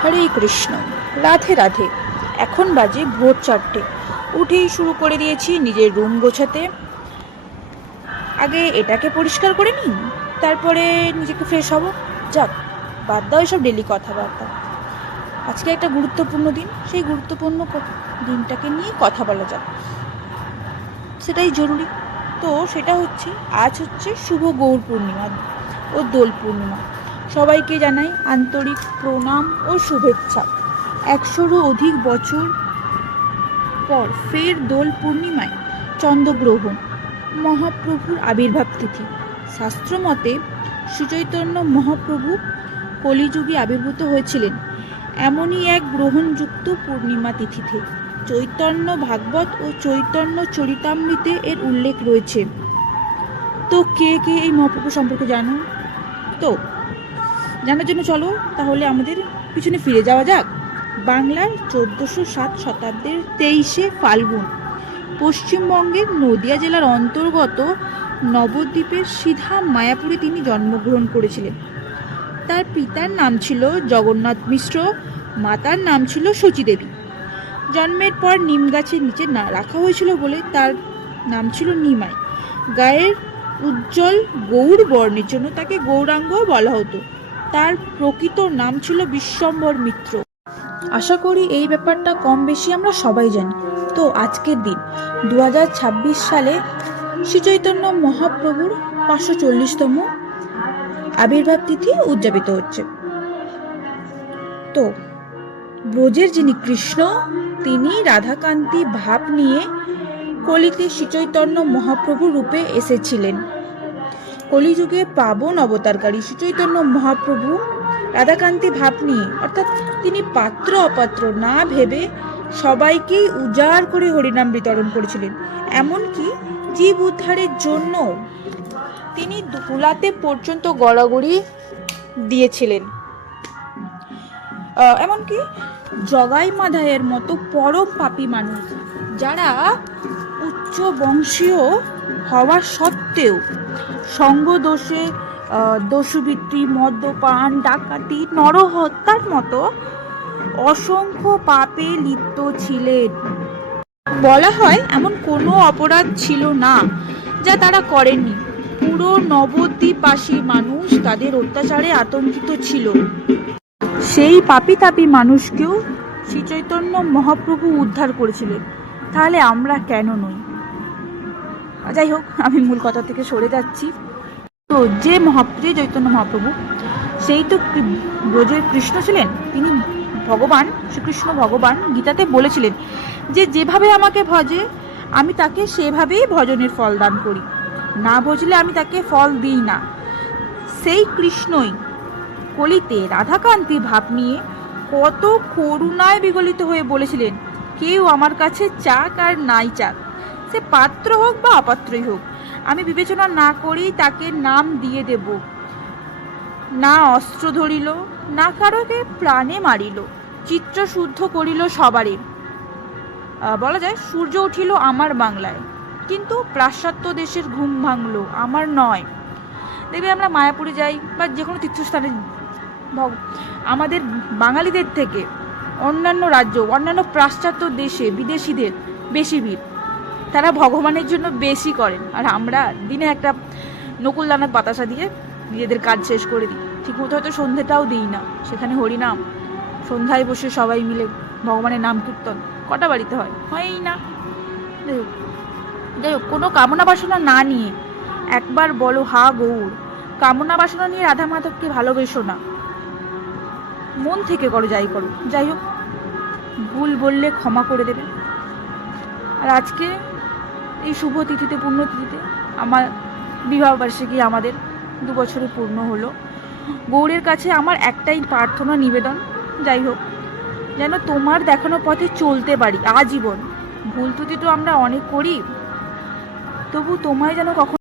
হরে কৃষ্ণ। রাধে রাধে। এখন বাজে ভোর 4টে। উঠেই শুরু করে দিয়েছি নিজের রুম গোছাতে। আগে এটাকে পরিষ্কার করে নিই, তারপরে নিজেকে ফ্রেশ হব। যাক, বাদ দাও এসব ডেলি কথাবার্তা। আজকে একটা গুরুত্বপূর্ণ দিন, সেই গুরুত্বপূর্ণ দিনটাকে নিয়ে কথা বলা যাক, সেটাই জরুরি। তো সেটা হচ্ছে, আজ হচ্ছে শুভ গৌর পূর্ণিমা ও দোল পূর্ণিমা। সবাইকে জানাই আন্তরিক প্রণাম ও শুভেচ্ছা। 100রও অধিক বছর পর ফের দোল পূর্ণিমায় চন্দ্রগ্রহণ, মহাপ্রভুর আবির্ভাব তিথি। শাস্ত্রমতে শ্রীচৈতন্য মহাপ্রভু কলিযুগে আবির্ভূত হয়েছিলেন এমনই এক গ্রহণযুক্ত পূর্ণিমা তিথিতে। চৈতন্য ভাগবত ও চৈতন্য চরিতামৃতে এর উল্লেখ রয়েছে। তো কে কে এই মহাপ্রভু সম্পর্কে জানো? তো জানার জন্য চলো তাহলে আমাদের পিছনে ফিরে যাওয়া যাক। বাংলার 1407 শতাব্দীর 23শে ফাল্গুন পশ্চিমবঙ্গের নদিয়া জেলার অন্তর্গত নবদ্বীপের সিধা মায়াপুরে তিনি জন্মগ্রহণ করেছিলেন। তার পিতার নাম ছিল জগন্নাথ মিশ্র, মাতার নাম ছিল শচীদেবী। জন্মের পর নিম গাছের নিচে না রাখা হয়েছিল বলে তার নাম ছিল নিমাই। গায়ের উজ্জ্বল গৌর বর্ণের জন্য তাকে গৌরাঙ্গ বলা হতো। তার প্রকৃত নাম ছিল বিশ্বম্ভর মিত্র। আশা করি এই ব্যাপারটা কম বেশি আমরা সবাই জানি। তো আজকের দিন 2026 সালে শ্রীচৈতন্য মহাপ্রভুর 540তম আবির্ভাব তিথি উদযাপিত হচ্ছে। তো ব্রজের যিনি কৃষ্ণ, তিনি রাধাকান্তি ভাব নিয়ে কলিতে শ্রীচৈতন্য মহাপ্রভু রূপে এসেছিলেন। কলিযুগে পাবন অবতারকারী শ্রীচৈতন্য মহাপ্রভু রাধাকান্তি ভাব নিয়ে, অর্থাৎ তিনি পাত্র অপাত্র না ভেবে সবাইকেই উজাড় করে হরিনাম বিতরণ করেছিলেন। এমনকি জীব উদ্ধারের জন্য তিনি ধুলাতে পর্যন্ত গড়াগড়ি দিয়েছিলেন। এমনকি জগাই মাধায়ের মতো পরম পাপী মানুষ, যারা উচ্চ বংশীয় হওয়া সত্ত্বেও সঙ্গ দোষে দস্যুবৃত্তি, মদ্যপান, ডাকাতি, নরহত্যার মতো অসংখ্য পাপে লিপ্ত ছিলেন। বলা হয় এমন কোনো অপরাধ ছিল না যা তারা করেননি। পুরো নবদ্বীপবাসী মানুষ তাদের অত্যাচারে আতঙ্কিত ছিল। সেই পাপী তাপী মানুষকেও শ্রীচৈতন্য মহাপ্রভু উদ্ধার করেছিলেন। তাহলে আমরা কেন নই? যাই হোক, আমি মূল কথা থেকে সরে যাচ্ছি। তো যে চৈতন্য মহাপ্রভু, সেই তো ব্রজের কৃষ্ণ ছিলেন। তিনি ভগবান শ্রীকৃষ্ণ ভগবান গীতাতে বলেছিলেন যে যেভাবে আমাকে ভজে আমি তাকে সেভাবেই ভজনের ফল দান করি, না ভজলে আমি তাকে ফল দিই না। সেই কৃষ্ণই কলিতে রাধাকান্তি ভাব নিয়ে কত করুণায় বিগলিত হয়ে বলেছিলেন, কেউ আমার কাছে চাক আর নাই চাক, সে পাত্র হোক বা অপাত্রই হোক, আমি বিবেচনা না করেই তাকে নাম দিয়ে দেব। না অস্ত্র ধরিল, না কারোকে প্রাণে মারিল, চিত্র শুদ্ধ করিল সবারে। বলা যায় সূর্য উঠিল আমার বাংলায়, কিন্তু পাশ্চাত্য দেশের ঘুম ভাঙলো আমার নয়। দেখবে আমরা মায়াপুরে যাই বা যে কোনো তীর্থস্থানে, আমাদের বাঙালিদের থেকে অন্যান্য রাজ্য, অন্যান্য পাশ্চাত্য দেশে বিদেশিদের বেশি ভিড়। তারা ভগবানের জন্য বেশি করেন, আর আমরা দিনে একটা নকুল দানার বাতাসা দিয়ে নিজেদের কাজ শেষ করে দিই। ঠিকমতো হয়তো সন্ধ্যেটাও দিই না। সেখানে হরিনাম, সন্ধ্যায় বসে সবাই মিলে ভগবানের নাম কীর্তন কটা বাড়িতে হয়ই না। যাই হোক, কোনো কামনা বাসনা না নিয়ে একবার বলো হা গৌর। কামনা বাসনা নিয়ে রাধা মাধবকে ভালোবেসো না, মন থেকে করো যাই করো। যাই হোক, ভুল বললে ক্ষমা করে দেবে। আর আজকে এই শুভ তিথিতে, পূর্ণ তিথিতে আমার বিবাহবার্ষিকী আমাদের 2 বছরে পূর্ণ হলো। গৌরের কাছে আমার একটাই প্রার্থনা নিবেদন, যাই হোক যেন তোমার দেখানো পথে চলতে পারি আজীবন। ভুল ত্রুটি তো আমরা অনেক করি, তবু তোমায় যেন কখনো